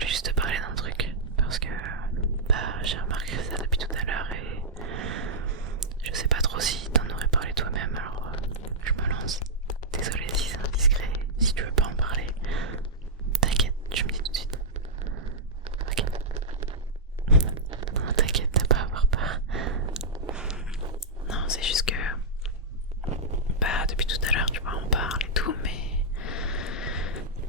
voulais juste te parler d'un truc. Parce que j'ai remarqué ça depuis tout à l'heure et je sais pas trop si t'en aurais parlé toi-même, alors je me lance. Désolée si c'est indiscret, si tu veux pas en parler. T'inquiète, tu me dis tout de suite. Ok. Non, t'inquiète, t'as pas à avoir peur. Non, c'est juste que depuis tout à l'heure, tu vois, on parle et tout, mais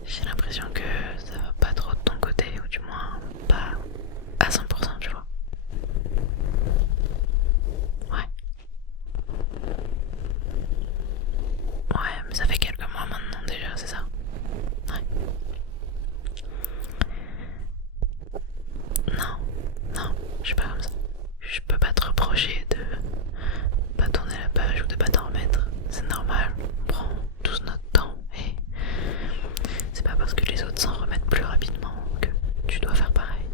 j'ai l'impression que ça va pas trop de ton côté, ou du moins pas à 100%, tu vois. Ouais. Ouais, mais ça fait quelques mois maintenant déjà, c'est ça? Ouais. Non, non, je suis pas comme ça. Je peux pas te reprocher de pas tourner la page ou de pas t'en remettre. C'est normal, on prend tous notre temps et c'est pas parce que les autres s'en remettent plus rapidement que tu dois faire pareil.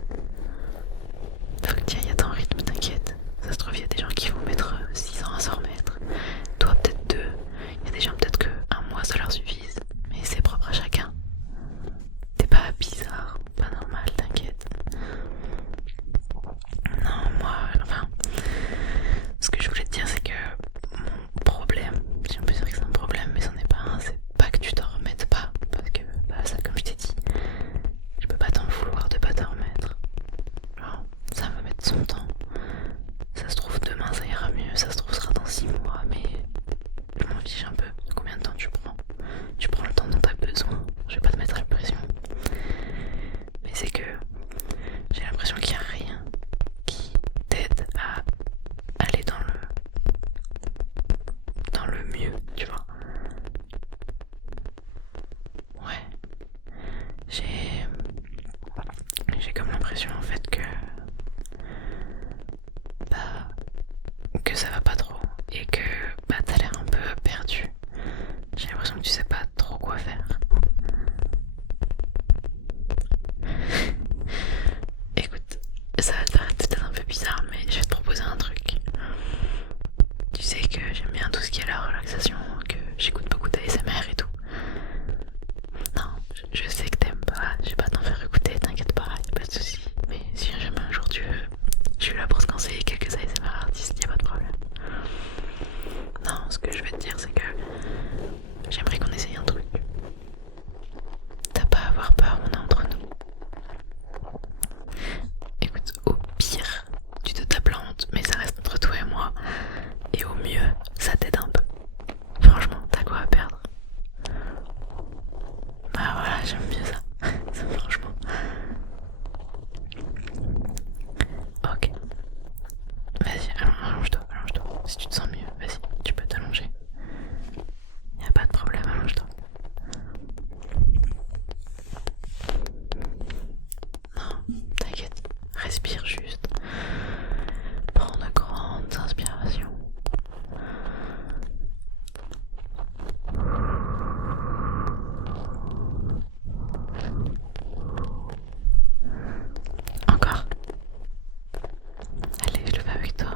Faut que tu ailles à ton rythme, t'inquiète. Ça se trouve, il y a des gens qui vont mettre 6 ans à s'en remettre. Toi, peut-être 2. Il y a des gens, peut-être que un mois ça leur suffise. Mais c'est propre à chacun. T'es pas bizarre, pas normal, t'inquiète. Non, moi, enfin, ce que je voulais te dire, c'est que mon problème, si on peut dire que c'est un problème, mais c'en est pas un, c'est pas que tu t'en remettes pas. Parce que, ça, comme je t'ai dit, je peux pas t'en vouloir de pas t'en remettre. Alors, ça va mettre son temps. Ça se trouve, demain ça ira mieux, ça se trouve, ce sera dans 6 mois, mais je m'en fiche un peu. Combien de temps tu prends? Tu prends le temps dont t'as besoin. Je vais pas te mettre la pression. Mais c'est que j'ai l'impression qu'il y a rien qui t'aide à aller dans le mieux, tu vois. Ouais. J'ai comme l'impression en fait bah, que ça va pas trop et que t'as l'air un peu perdu. J'ai l'impression que tu sais pas trop quoi faire. Écoute, ça va te paraître peut-être un peu bizarre, mais je vais te proposer un truc. Tu sais que j'aime bien tout ce qui est la relaxation, que j'écoute beaucoup d'ASMR et tout. Non, je sais que t'aimes pas, je vais pas t'en faire écouter, t'inquiète pas, y'a pas de soucis. Mais si jamais un jour tu veux, je suis là pour te conseiller quelques ASMR artistes, y'a pas de problème. Non, ce que je veux te dire, c'est que j'aimerais qu'on essaye un truc. T'as pas à avoir peur, on est entre nous. Écoute, au pire, tu te tapes la honte, mais ça reste entre toi et moi. Et au mieux, ça t'aide un peu. Franchement, t'as quoi à perdre? Bah voilà, j'aime bien ça. Ça, franchement. Ok. Vas-y, allonge-toi, allonge-toi. Si tu te sens mieux, vas-y, tu peux t'allonger. Y'a pas de problème, allonge-toi. Non, t'inquiète, respire juste. Prends de grandes inspirations. Encore. Allez, je le fais avec toi.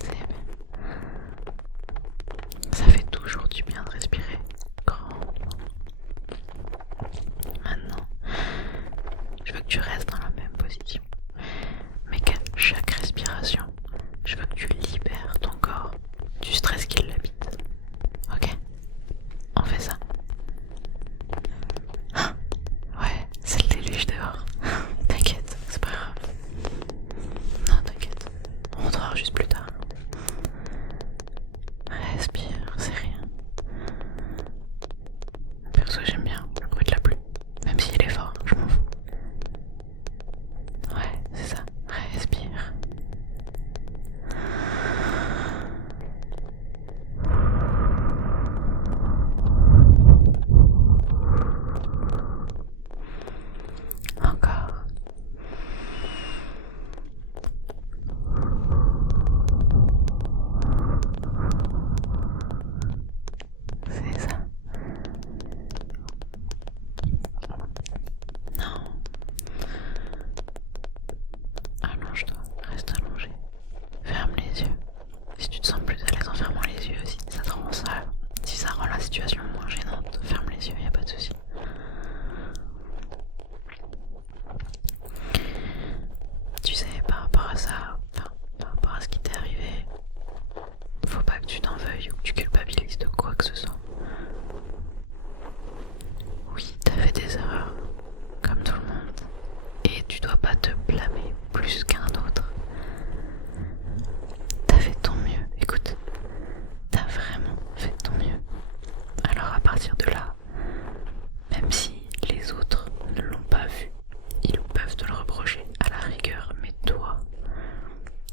C'est bien. Ça fait toujours du bien de respirer grandement. Maintenant, je veux que tu restes dans la même position, mais qu'à chaque respiration, je veux que tu libères ton corps du stress qui l'habite. Ok? On fait ça. Ah, ouais, c'est le déluge dehors. T'inquiète, c'est pas grave. Non, t'inquiète. On rentrera juste plus tard. Respire, c'est rien. Perso, j'aime bien le bruit de la pluie. Même s'il est fort, je m'en fous. Ouais, c'est ça. Respire.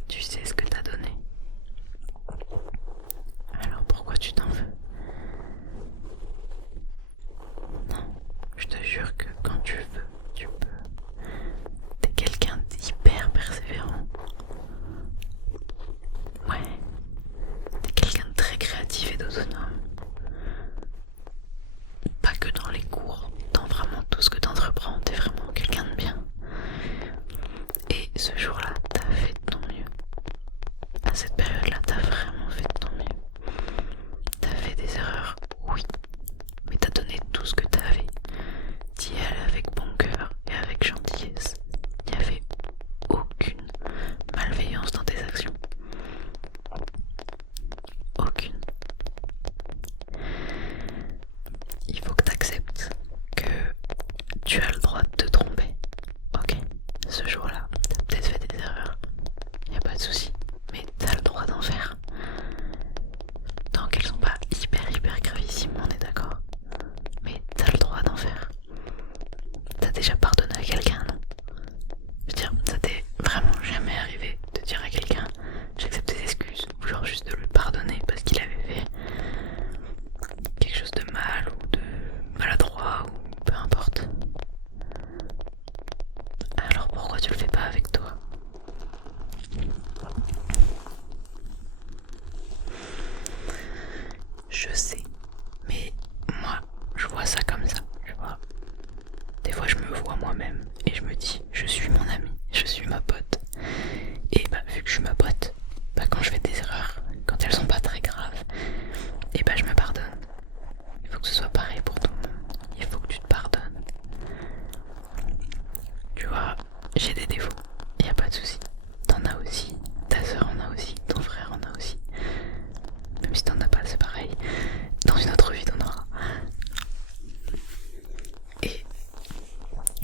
Tu sais ce que t'as donné. Alors pourquoi tu t'en veux? Non, je te jure que quand tu veux, tu peux. T'es quelqu'un d'hyper persévérant. Ouais, t'es quelqu'un de très créatif et d'autonome. Pas que dans les cours, dans vraiment tout ce que t'entreprends, t'es vraiment quelqu'un de bien. Et ce jour-là, t'as fait de ton mieux. À cette période-là, t'as vraiment fait de ton mieux. T'as fait des erreurs, oui, mais t'as donné tout ce que t'avais. T'y es allé avec bon cœur et avec gentillesse. Il n'y avait aucune malveillance dans tes actions. Aucune. Il faut que t'acceptes que tu as le droit de te tromper. Ok, ce jour-là, t'as peut-être fait des erreurs. Y a pas de souci, mais t'as le droit d'en faire. Tant qu'elles sont pas hyper gravissimes, on est d'accord. Mais t'as le droit d'en faire. T'as déjà pardonné à quelqu'un, non? Je veux dire, ça t'est vraiment jamais arrivé de dire à quelqu'un j'accepte tes excuses, ou genre juste de lui pardonner parce qu'il avait fait quelque chose de mal ou de maladroit ou peu importe. Alors pourquoi tu le fais pas avec toi? Je sais, mais moi je vois ça comme ça, tu vois. Des fois je me vois moi-même et je me dis je suis mon ami, je suis ma pote. Et bah vu que je suis ma pote, bah quand je fais des erreurs, quand elles sont pas très graves, et bah je me pardonne. Il faut que ce soit pareil pour tout le monde. Il faut que tu te pardonnes. Tu vois, j'ai des défauts, y a pas de souci. T'en as aussi, ta soeur en a aussi, ton frère en a aussi. Même si t'en as pas, c'est pareil. Dans une autre vie, t'en auras. Et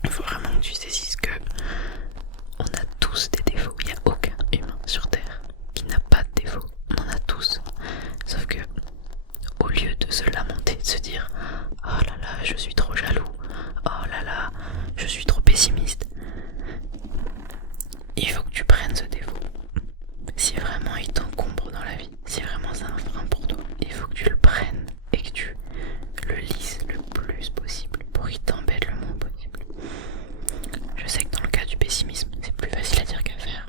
il faut vraiment que tu saisisses que on a tous des défauts. Il n'y a aucun humain sur Terre qui n'a pas de défauts. On en a tous. Sauf que au lieu de se lamenter, de se dire oh là là, je suis trop jaloux, oh là là, je suis trop pessimiste, il faut que tu prennes ce défaut. Si vraiment il t'encombre dans la vie, si vraiment c'est un frein pour toi, il faut que tu le prennes et que tu le lises le plus possible pour qu'il t'embête le moins possible. Je sais que dans le cas du pessimisme, c'est plus facile à dire qu'à faire,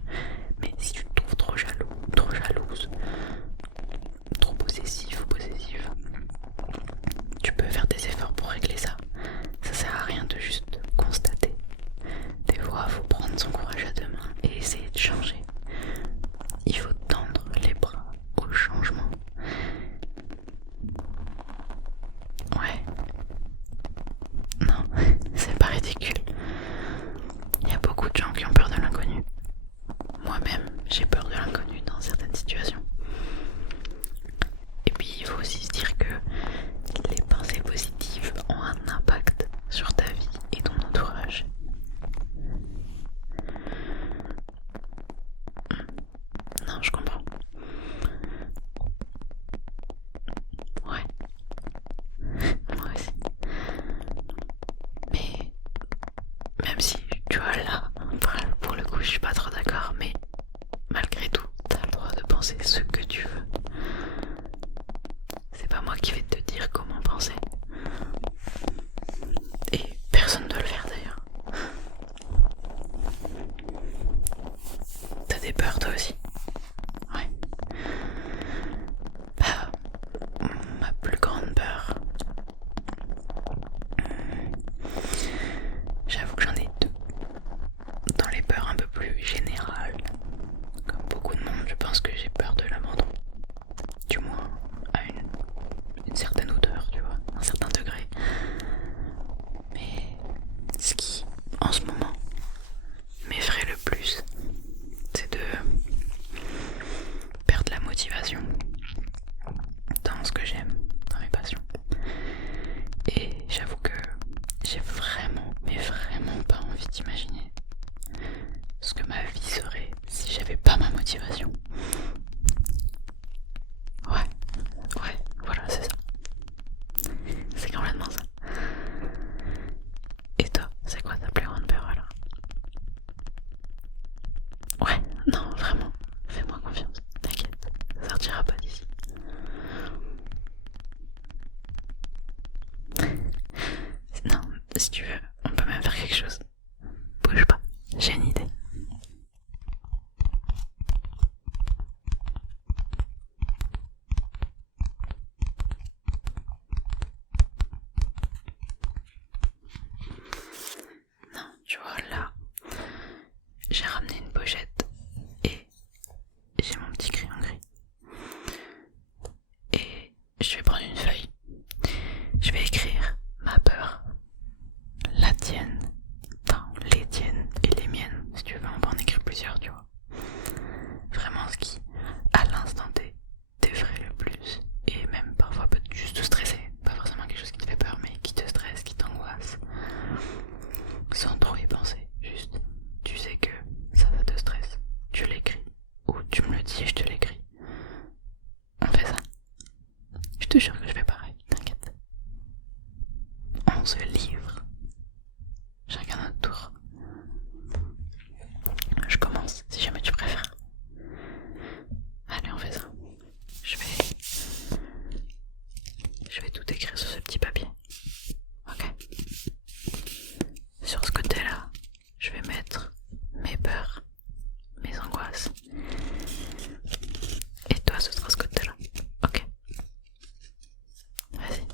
mais si tu te trouves trop jaloux, trop jalouse, trop possessif ou possessive, tu peux faire des efforts pour régler ça. Ça sert à rien de juste constater. Des fois, faut prendre son courage à deux mains et essayer de changer. Il faut tendre les bras au changement. Ouais. Non, c'est pas ridicule. Il y a beaucoup de gens qui ont peur de l'inconnu. Moi-même, j'ai peur de l'inconnu dans certaines situations. Et puis, il faut aussi se dire que les pensées positives ont un impact sur ta vie et ton entourage. Non, je comprends. Ouais. Moi aussi. Mais même si, tu vois, là, pour le coup, je suis pas trop d'accord, mais malgré tout, t'as le droit de penser ce que tu veux. C'est pas moi qui vais te dire comment penser. Et personne ne doit le faire d'ailleurs. T'as des peurs toi aussi? Ouais. Bah, ma plus grande peur, j'avoue que j'en ai deux. Dans les peurs un peu plus générales, comme beaucoup de monde, je pense que j'ai peur de l'abandon. Du moins, à une certaine hauteur, tu vois, un certain degré. Mais ce qui, en ce moment, m'effraie le plus, c'est de je vais prendre une feuille. Je vais écrire ma peur, la tienne, enfin les tiennes et les miennes, si tu veux, on peut en écrire plusieurs, tu vois. Vraiment ce qui, à l'instant T, t'effraie le plus, et même parfois peut juste te stresser, pas forcément quelque chose qui te fait peur, mais qui te stresse, qui t'angoisse, sans trop y penser, juste, tu sais que ça te stresse, tu l'écris, ou tu me le dis et je te l'écris. On fait ça. Je te jure que je fais pareil, t'inquiète. On se livre, chacun notre tour. Je commence, si jamais tu préfères. Allez, on fait ça. Je vais tout écrire sur ce petit papier. Ok. Sur ce côté-là, je vais mettre mes peurs, mes angoisses. Et toi, ce sera ce côté-là. Ok. Vas-y.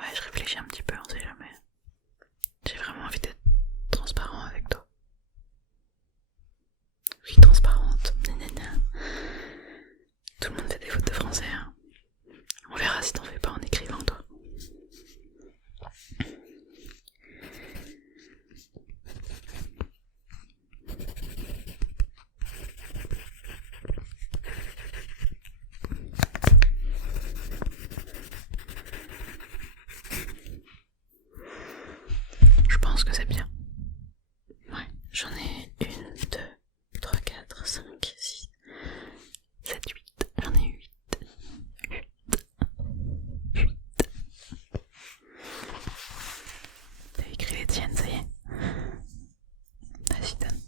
Ouais, je réfléchis un petit peu, on sait jamais. J'ai vraiment envie d'être transparent avec toi. Oui, transparente. Nanana. Tout le monde fait des fautes de français, hein. On verra si t'en fais pas en écrivant, toi. Je pense que c'est bien. Ouais, j'en ai 1, 2, 3, 4, 5, 6, 7, 8. J'en ai 8. 8. T'as écrit les tiennes, ça y est. Vas-y, donne.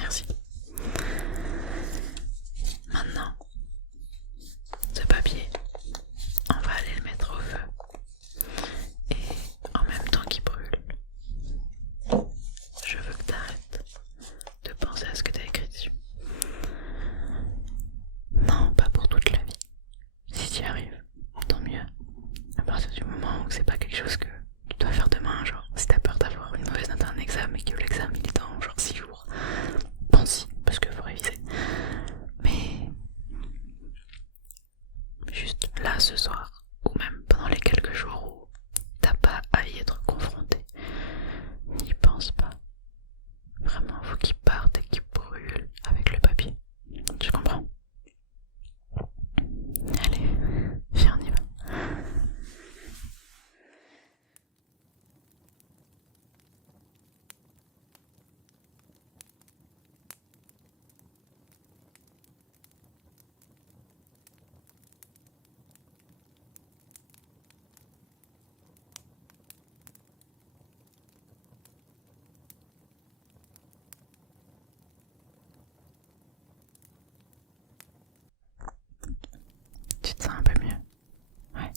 Merci. Maintenant, ce papier, on va aller le mettre au feu. Et en même temps qu'il brûle, je veux que t'arrêtes de penser à ce que t'as écrit dessus. Non, pas pour toute la vie. Si tu y arrives, tant mieux. À partir du moment où c'est pas quelque chose que tu dois faire demain, genre si t'as peur d'avoir une mauvaise note à un examen et que l'examen il est dans genre 6 jours, pense-y, parce qu'il faut réviser. Mais juste là ce soir, ou même pendant les quelques jours où t'as pas à y être confronté, n'y pense pas. Vraiment, faut qu'il parte et qu'il brûle avec le papier. Tu comprends? Allez, viens, on y va. Tu te sens un peu mieux? Ouais.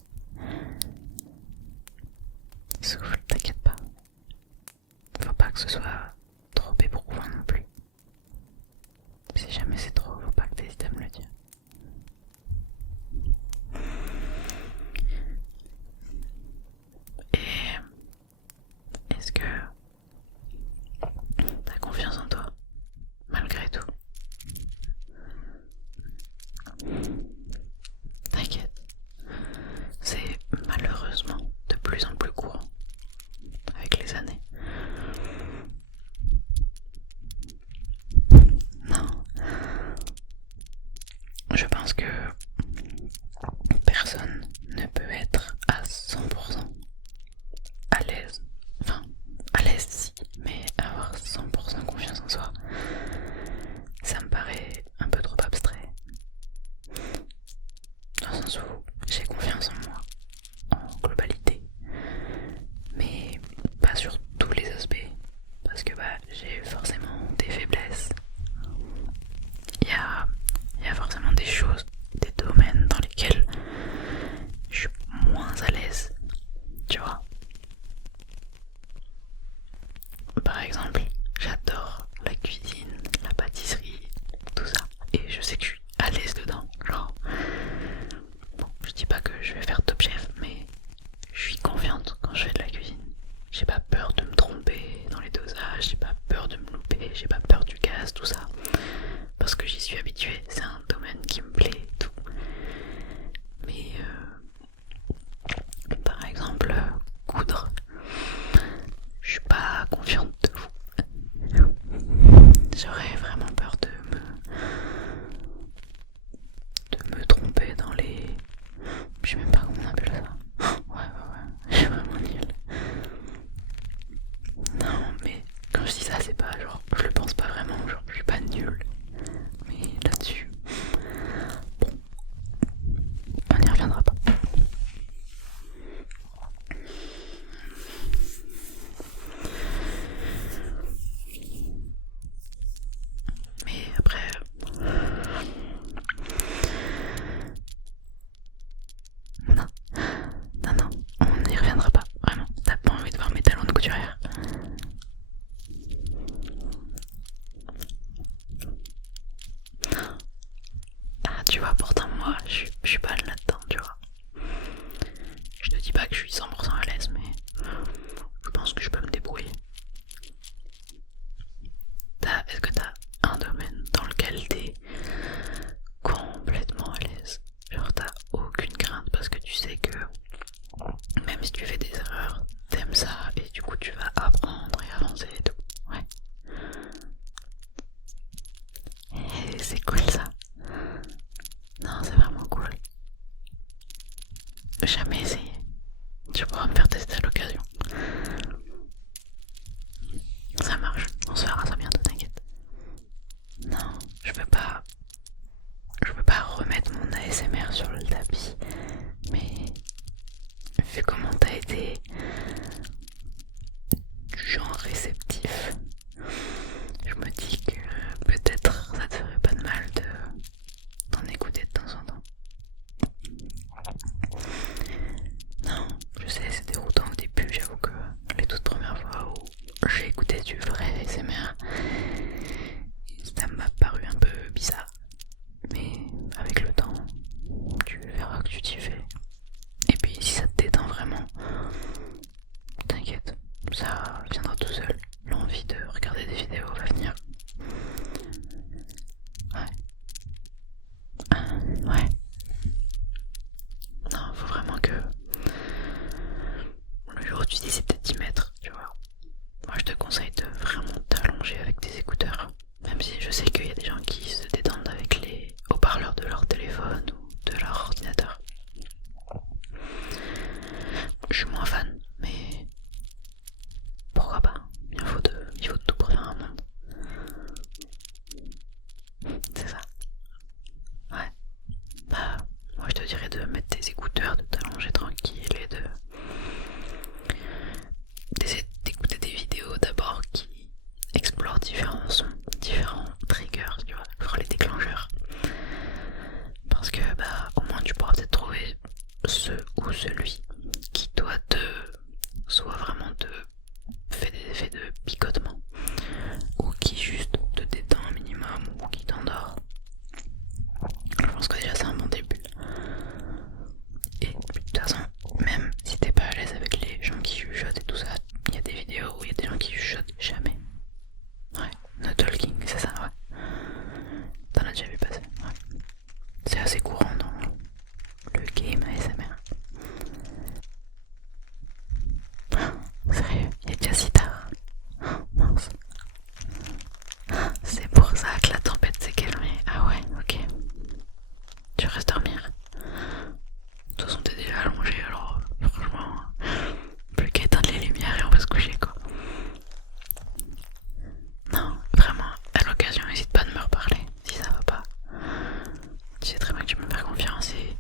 Souffle, t'inquiète pas. Faut pas que ce soit trop éprouvant non plus. Si jamais c'est trop, faut pas que t'hésites à me le dire. Et est-ce que t'as confiance en toi, malgré tout? T'inquiète, c'est malheureusement de plus en plus courant avec les années. Non, je pense que personne ne peut être à 100% à l'aise. Enfin, à l'aise si, mais avoir 100% confiance en soi, ça me paraît un peu trop abstrait. Dans le sens où j'ai confiance en moi, en globalité, mais pas sur tous les aspects, parce que j'ai forcément des faiblesses. Il y a forcément des choses, des domaines dans lesquels je suis moins à l'aise Je sais même pas comment on appelle ça. Ouais, je suis vraiment nulle. Non, mais quand je dis ça, c'est pas genre, je le pense pas vraiment, genre, je suis pas nulle. Mais là-dessus, bon, on n'y reviendra pas. Mais après, non, on n'y reviendra pas, vraiment. T'as pas envie de voir mes talons de couturière. Ah, tu vois, pourtant moi, je suis pas là-dedans, tu vois. Je te dis pas que je suis 100% à l'aise, mais je pense que je peux me débrouiller. Est-ce que t'as un domaine dans lequel t'es complètement à l'aise? Genre t'as aucune crainte parce que tu sais que même si tu fais des erreurs, t'aimes ça et du coup tu vas apprendre et avancer et tout. Ouais. Et c'est cool ça. Non, c'est vraiment cool. Jamais essayé. Tu pourras me faire tester à l'occasion. Ça marche, on se verra ça bientôt, t'inquiète. Non, je peux pas remettre mon ASMR sur le tapis, mais vu comment t'as été du genre réceptif, je me dis que peut-être ça te ferait pas de mal d'en écouter de temps en temps. Non, je sais, c'est déroutant au début, j'avoue que les toutes premières fois où j'ai écouté du vrai ASMR, ça m'a paru un peu bizarre. Mais avec le temps, tu verras que tu t'y fais. Et puis si ça te détend vraiment, t'inquiète, ça viendra tout seul. L'envie de regarder des vidéos va venir. Ouais. Non, faut vraiment que le jour où tu décides de t'y mettre, tu vois. Moi je te conseille de vraiment t'allonger avec tes écouteurs. Même si je sais qu'il y a des gens qui se détendent avec les haut-parleurs de leur téléphone ou de leur ordinateur. Je suis moins fan, mais pourquoi pas? Il faut de tout pour faire un monde. C'est ça. Ouais. Bah, moi je te dirais de mettre tes écouteurs, de t'allonger tranquille et d'essayer d'écouter des vidéos d'abord qui explorent différents sons, différents triggers, tu vois, genre les déclencheurs. Parce que bah au moins tu pourras peut-être trouver ce ou celui qui toi soit vraiment te fait des effets de picotement ou qui juste te détend un minimum ou qui t'endort. Je pense que déjà c'est un bon début. Et de toute façon, même si t'es pas à l'aise avec les gens qui chuchotent et tout ça, il y a des vidéos où il y a des gens qui chuchotent jamais. Ouais, no talking, c'est ça, ouais. T'en as déjà vu passer, ouais. C'est assez courant dans le game ASMR. Sérieux, il est déjà si tard. Mince. C'est pour ça que la tempête s'est calmée. Ah ouais, ok. Tu restes dormir. De toute façon, t'es déjà allongé, alors franchement, plus qu'à éteindre les lumières et on va se coucher quoi. Non, vraiment, à l'occasion, n'hésite pas à me reparler si ça va pas. Tu sais très bien que tu peux me faire confiance et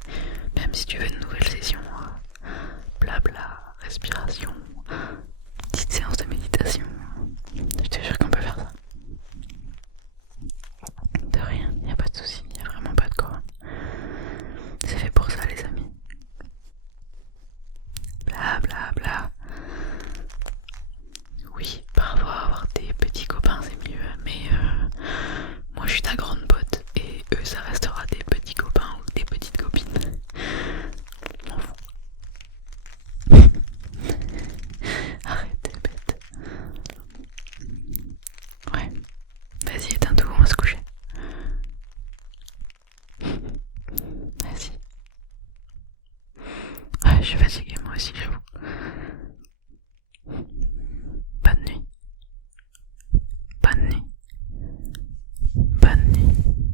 même si tu veux une nouvelle session, blabla, respiration, petite séance de méditation, je te jure qu'on peut faire ça. De rien, y a pas de soucis, y a vraiment pas de quoi. C'est fait pour ça les amis. Bla bla bla. Oui, parfois avoir des petits copains c'est mieux, mais moi je suis ta grande pote et eux ça restera des petits copains ou des petites copines. M'en fous. Arrête t'es bête. Ouais, vas-y éteins tout, on va se coucher. Vas-y. Ouais, je suis fatiguée.